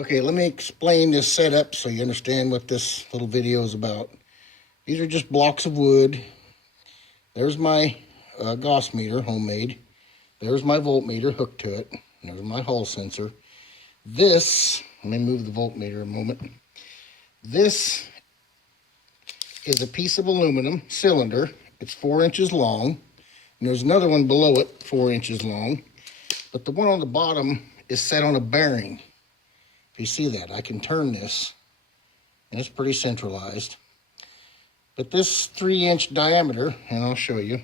Okay, let me explain this setup so you understand what this little video is about. These are just blocks of wood. There's my gauss meter, homemade. There's my voltmeter hooked to it. There's my Hall sensor. This, let me move the voltmeter a moment. This is a piece of aluminum cylinder. It's 4 inches long. And there's another one below it, 4 inches long. But the one on the bottom is set on a bearing. If you see that, I can turn this, and it's pretty centralized. But this 3-inch diameter, and I'll show you,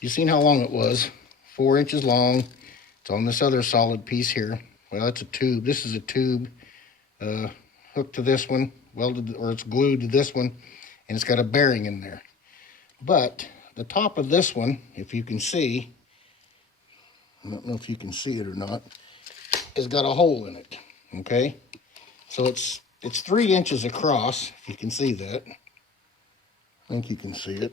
you've seen how long it was, 4 inches long. It's on this other solid piece here. Well, it's a tube. This is a tube hooked to this one, welded, or it's glued to this one, and it's got a bearing in there. But the top of this one, if you can see, I don't know if you can see it or not, has got a hole in it. Okay, so it's 3 inches across, if you can see that. I think you can see it.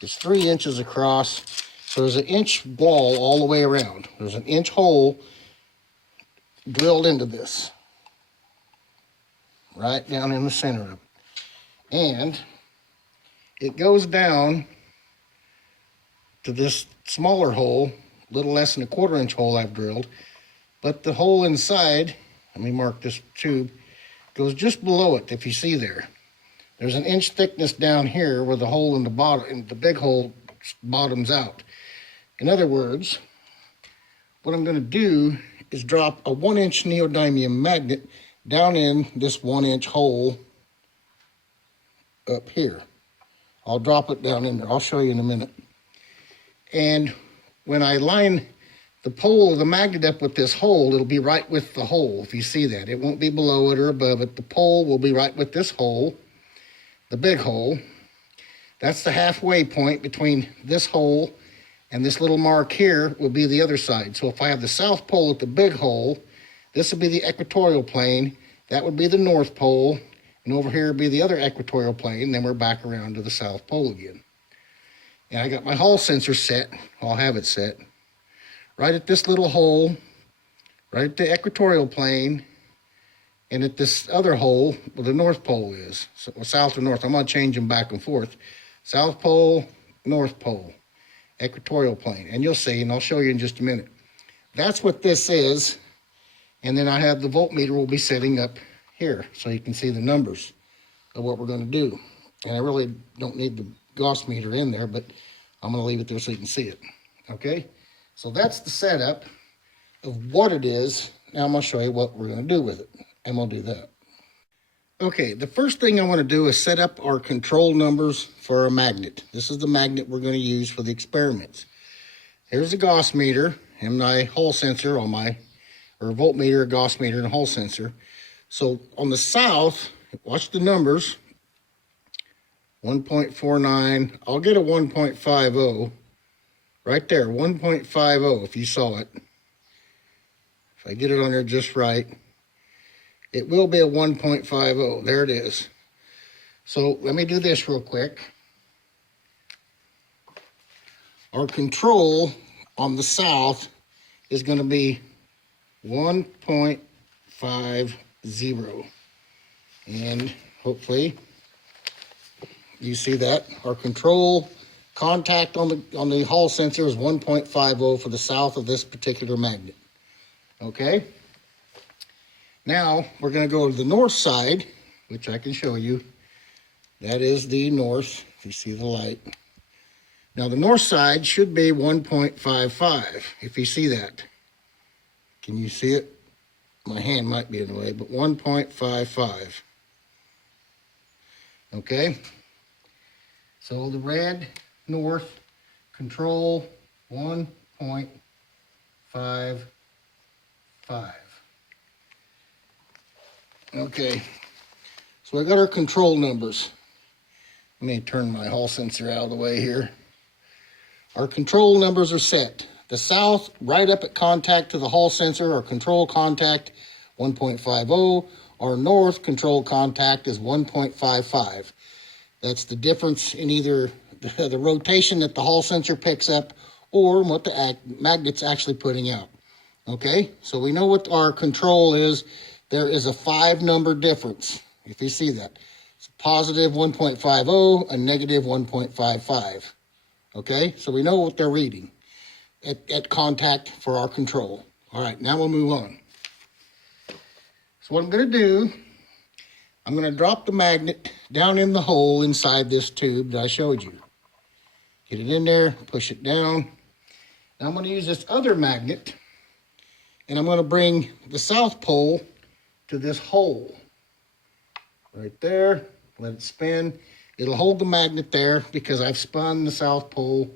It's 3 inches across, so there's an inch wall all the way around. There's an inch hole drilled into this, right down in the center of it. And it goes down to this smaller hole, a little less than a 1/4 inch hole I've drilled. But the hole inside, let me mark this tube, goes just below it, if you see there. There's an inch thickness down here where the hole in the bottom, and the big hole bottoms out. In other words, what I'm going to do is drop a 1-inch neodymium magnet down in this 1-inch hole up here. I'll drop it down in there. I'll show you in a minute. And when I line the pole of the magnet up with this hole, it'll be right with the hole, if you see that. It won't be below it or above it. The pole will be right with this hole, the big hole. That's the halfway point between this hole and this little mark here will be the other side. So if I have the south pole at the big hole, this would be the equatorial plane. That would be the north pole. And over here would be the other equatorial plane. Then we're back around to the south pole again. And I got my Hall sensor set. I'll have it set right at this little hole, right at the equatorial plane, and at this other hole where the north pole is. So south or north, I'm gonna change them back and forth. South pole, north pole, equatorial plane. And you'll see, and I'll show you in just a minute. That's what this is. And then I have the voltmeter will be setting up here so you can see the numbers of what we're gonna do. And I really don't need the gauss meter in there, but I'm gonna leave it there so you can see it, okay? So that's the setup of what it is. Now I'm going to show you what we're going to do with it, and we'll do that. Okay, the first thing I want to do is set up our control numbers for our magnet. This is the magnet we're going to use for the experiments. Here's the gauss meter and my Hall sensor on my, or voltmeter, gauss meter, and Hall sensor. So on the south, watch the numbers, 1.49, I'll get a 1.50. Right there, 1.50, if you saw it. If I get it on there just right, it will be a 1.50. There it is. So let me do this real quick. Our control on the south is going to be 1.50. And hopefully you see that. Our control contact on the Hall sensor is 1.50 for the south of this particular magnet. Okay? Now, we're going to go to the north side, which I can show you. That is the north, if you see the light. Now, the north side should be 1.55, if you see that. Can you see it? My hand might be in the way, but 1.55. Okay? So the red north control 1.55. Okay, so I got our control numbers. Let me turn my Hall sensor out of the way here. Our control numbers are set. The south, right up at contact to the Hall sensor, or control contact, 1.50. Our north control contact is 1.55. That's the difference in either the rotation that the Hall sensor picks up or what the magnet's actually putting out. Okay, so we know what our control is. There is a 5-number difference, if you see that. It's positive 1.50 and negative 1.55. Okay, so we know what they're reading at contact for our control. All right, now we'll move on. So what I'm going to do, I'm going to drop the magnet down in the hole inside this tube that I showed you. Get it in there, push it down. Now I'm going to use this other magnet, and I'm going to bring the south pole to this hole. Right there, let it spin. It'll hold the magnet there because I've spun the south pole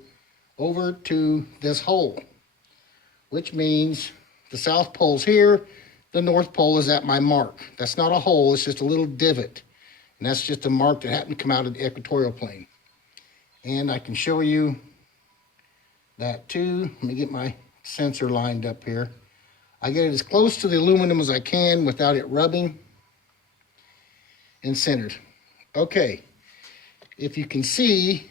over to this hole, which means the south pole's here, the north pole is at my mark. That's not a hole, it's just a little divot. And that's just a mark that happened to come out of the equatorial plane. And I can show you that too. Let me get my sensor lined up here. I get it as close to the aluminum as I can without it rubbing, and centered. Okay, if you can see,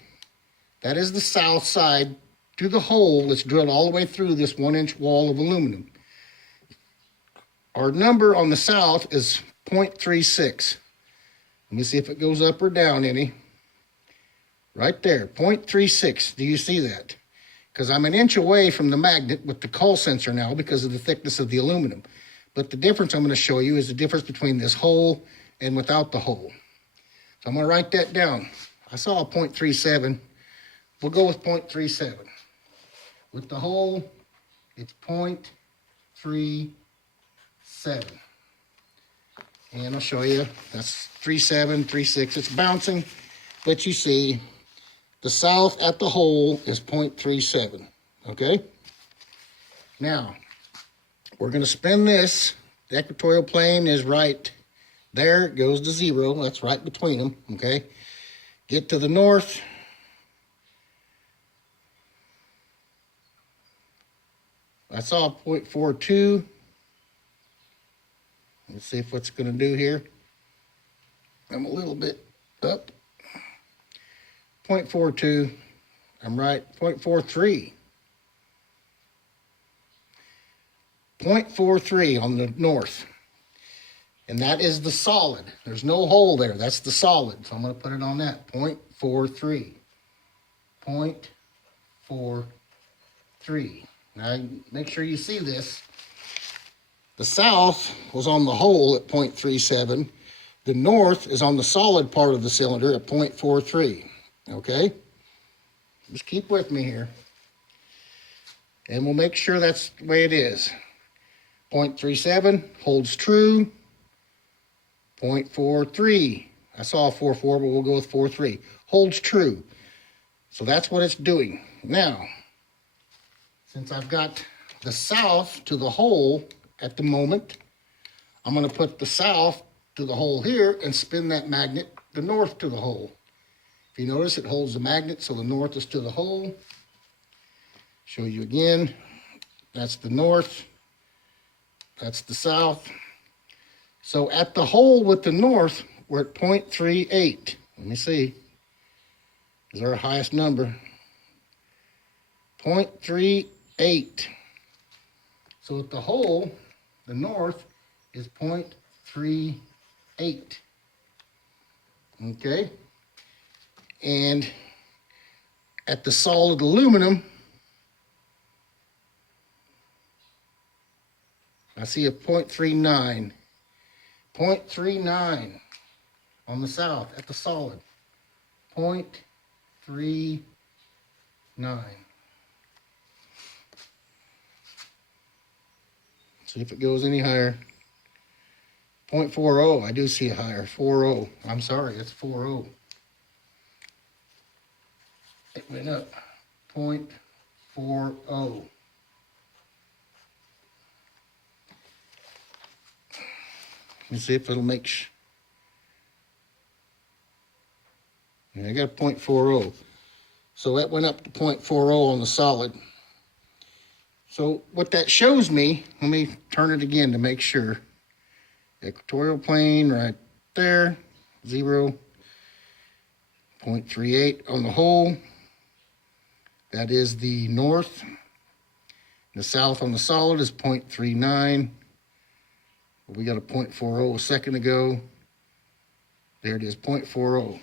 that is the south side to the hole that's drilled all the way through this 1-inch wall of aluminum. Our number on the south is 0.36. Let me see if it goes up or down any. Right there, 0.36. Do you see that? Because I'm an inch away from the magnet with the Coll sensor now because of the thickness of the aluminum. But the difference I'm going to show you is the difference between this hole and without the hole. So I'm going to write that down. I saw a 0.37. We'll go with 0.37. With the hole, it's 0.37. And I'll show you, that's 37, 36. It's bouncing, but you see the south at the hole is 0.37, okay? Now, we're going to spin this. The equatorial plane is right there. It goes to 0. That's right between them, okay? Get to the north. I saw 0.42. Let's see if what's going to do here. I'm a little bit up. 0.42. I'm right. 0.43. 0.43 on the north. And that is the solid. There's no hole there. That's the solid. So I'm going to put it on that. 0.43. 0.43. Now, make sure you see this. The south was on the hole at 0.37. The north is on the solid part of the cylinder at 0.43. Okay? Just keep with me here. And we'll make sure that's the way it is. 0.37 holds true. 0.43. I saw a 4.4, but we'll go with 4.3. Holds true. So that's what it's doing. Now, since I've got the south to the hole at the moment, I'm going to put the south to the hole here and spin that magnet the north to the hole. If you notice, it holds the magnet, so the north is to the hole. Show you again. That's the north. That's the south. So at the hole with the north, we're at 0.38. Let me see. Is our highest number. 0.38. So at the hole, the north is 0.38. Okay? And at the solid aluminum, I see a 0.39. 0.39 on the south at the solid. 0.39. See if it goes any higher. 0.40. I do see a higher. 40. I'm sorry, it's 40. It went up. 0.40. Let me see if it'll make. I got a 0.40. So that went up to 0.40 on the solid. So what that shows me, let me turn it again to make sure. Equatorial plane right there, 0. 0.38 on the hole. That is the north. The south on the solid is 0.39. We got a 0.40 a second ago. There it is, 0.40.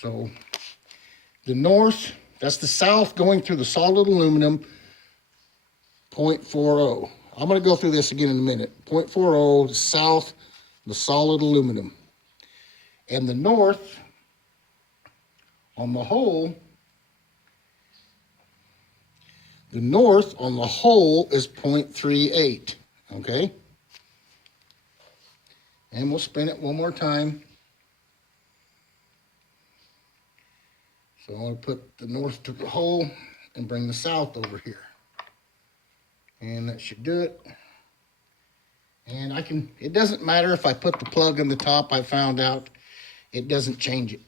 So the north, that's the south going through the solid aluminum, 0.40. I'm going to go through this again in a minute. 0.40 south, the solid aluminum. And the north on the hole, the north on the hole is 0.38, okay? And we'll spin it one more time. So I'm going to put the north to the hole and bring the south over here. And that should do it. And it doesn't matter if I put the plug in the top, I found out it doesn't change it.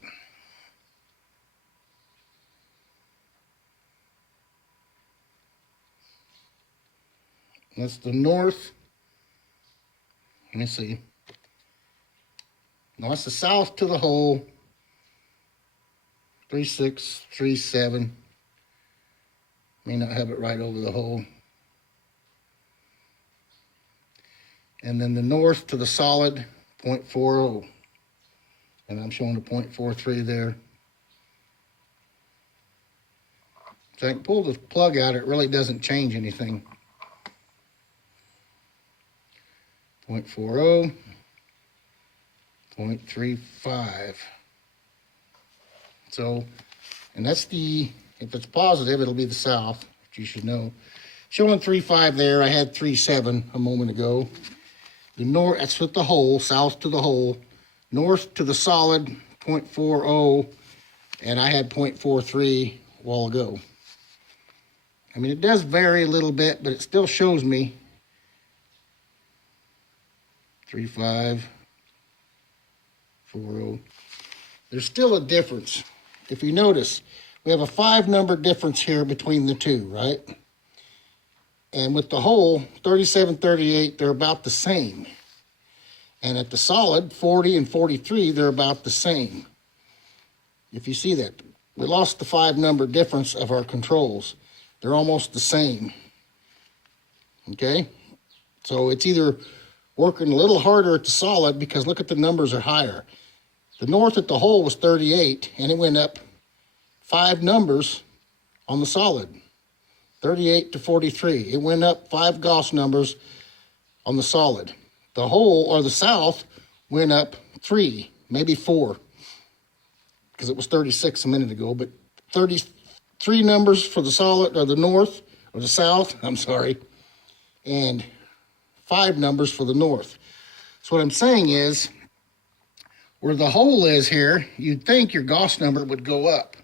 That's the north. Let me see. No, that's the south to the hole. 3637. May not have it right over the hole. And then the north to the solid, 0.40. And I'm showing a 0.43 there. So I can pull the plug out, it really doesn't change anything. 0.40, 0.35. So, and that's if it's positive, it'll be the south, which you should know. Showing 3.5 there, I had 3.7 a moment ago. The north, that's with the hole, south to the hole. North to the solid, 0.40, and I had 0.43 a while ago. I mean, it does vary a little bit, but it still shows me 3.5, 40. There's still a difference. If you notice, we have a 5-number difference here between the two, right? And with the hole, 37, 38, they're about the same. And at the solid, 40 and 43, they're about the same. If you see that, we lost the 5-number difference of our controls. They're almost the same. Okay? So it's either working a little harder at the solid because look at the numbers are higher. The north at the hole was 38, and it went up 5 numbers on the solid. 38 to 43. It went up 5 Gauss numbers on the solid. The hole, or the south, went up 3, maybe 4, because it was 36 a minute ago, but 33 numbers for the solid, or the north, or the south, I'm sorry, and 5 numbers for the north. So what I'm saying is, where the hole is here, you'd think your Gauss number would go up,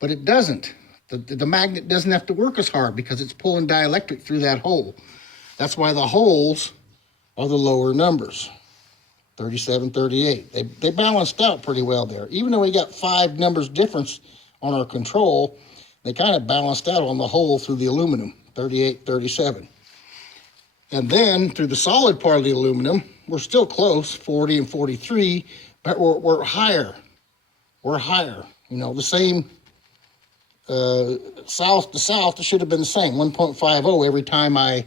but it doesn't. The magnet doesn't have to work as hard because it's pulling dielectric through that hole. That's why the holes are the lower numbers, 37, 38. They balanced out pretty well there. Even though we got 5 numbers difference on our control, they kind of balanced out on the hole through the aluminum, 38, 37. And then through the solid part of the aluminum, we're still close, 40 and 43, but we're higher. We're higher. You know, the same south to south, it should have been the same, 1.50 every time let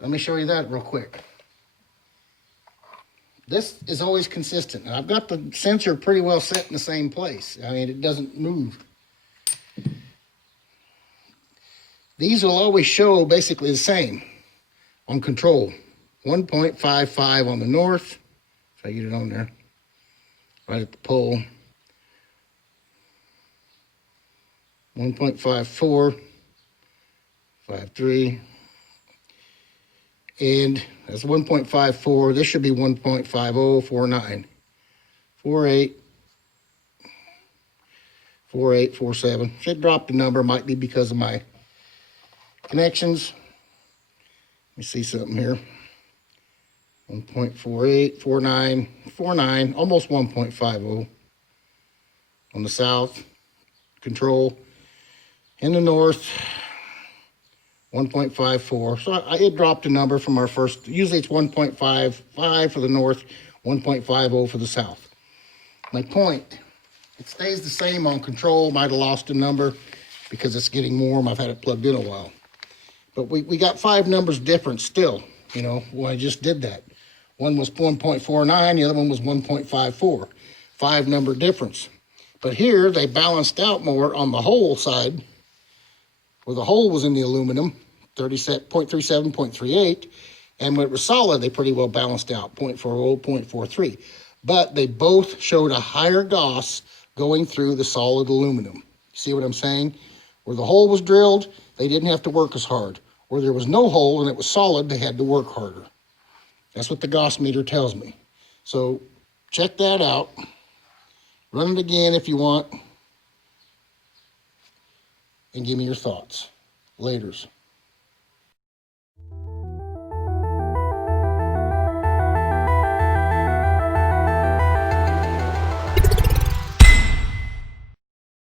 me show you that real quick. This is always consistent. And I've got the sensor pretty well set in the same place. I mean, it doesn't move. These will always show basically the same on control. 1.55 on the north, if I get it on there, right at the pole. 1.54, 53, and that's 1.54. This should be 1.50, 49, 48, 48, 47. Should drop the number, might be because of my connections. Let me see something here. 1.48, 49, 49, almost 1.50 on the south control. In the north, 1.54. So it dropped a number from our first. Usually it's 1.55 for the north, 1.50 for the south. My point, it stays the same on control. Might have lost a number because it's getting warm. I've had it plugged in a while. But we got 5 numbers different still, you know, when I just did that. One was 1.49, the other one was 1.54. 5 number difference. But here they balanced out more on the hole side, where the hole was in the aluminum, 0.37, 0.38, and when it was solid, they pretty well balanced out, 0.40, 0.43. But they both showed a higher Gauss going through the solid aluminum. See what I'm saying? Where the hole was drilled, they didn't have to work as hard. Where there was no hole and it was solid, they had to work harder. That's what the Gauss meter tells me. So check that out. Run it again if you want. And give me your thoughts. Laters.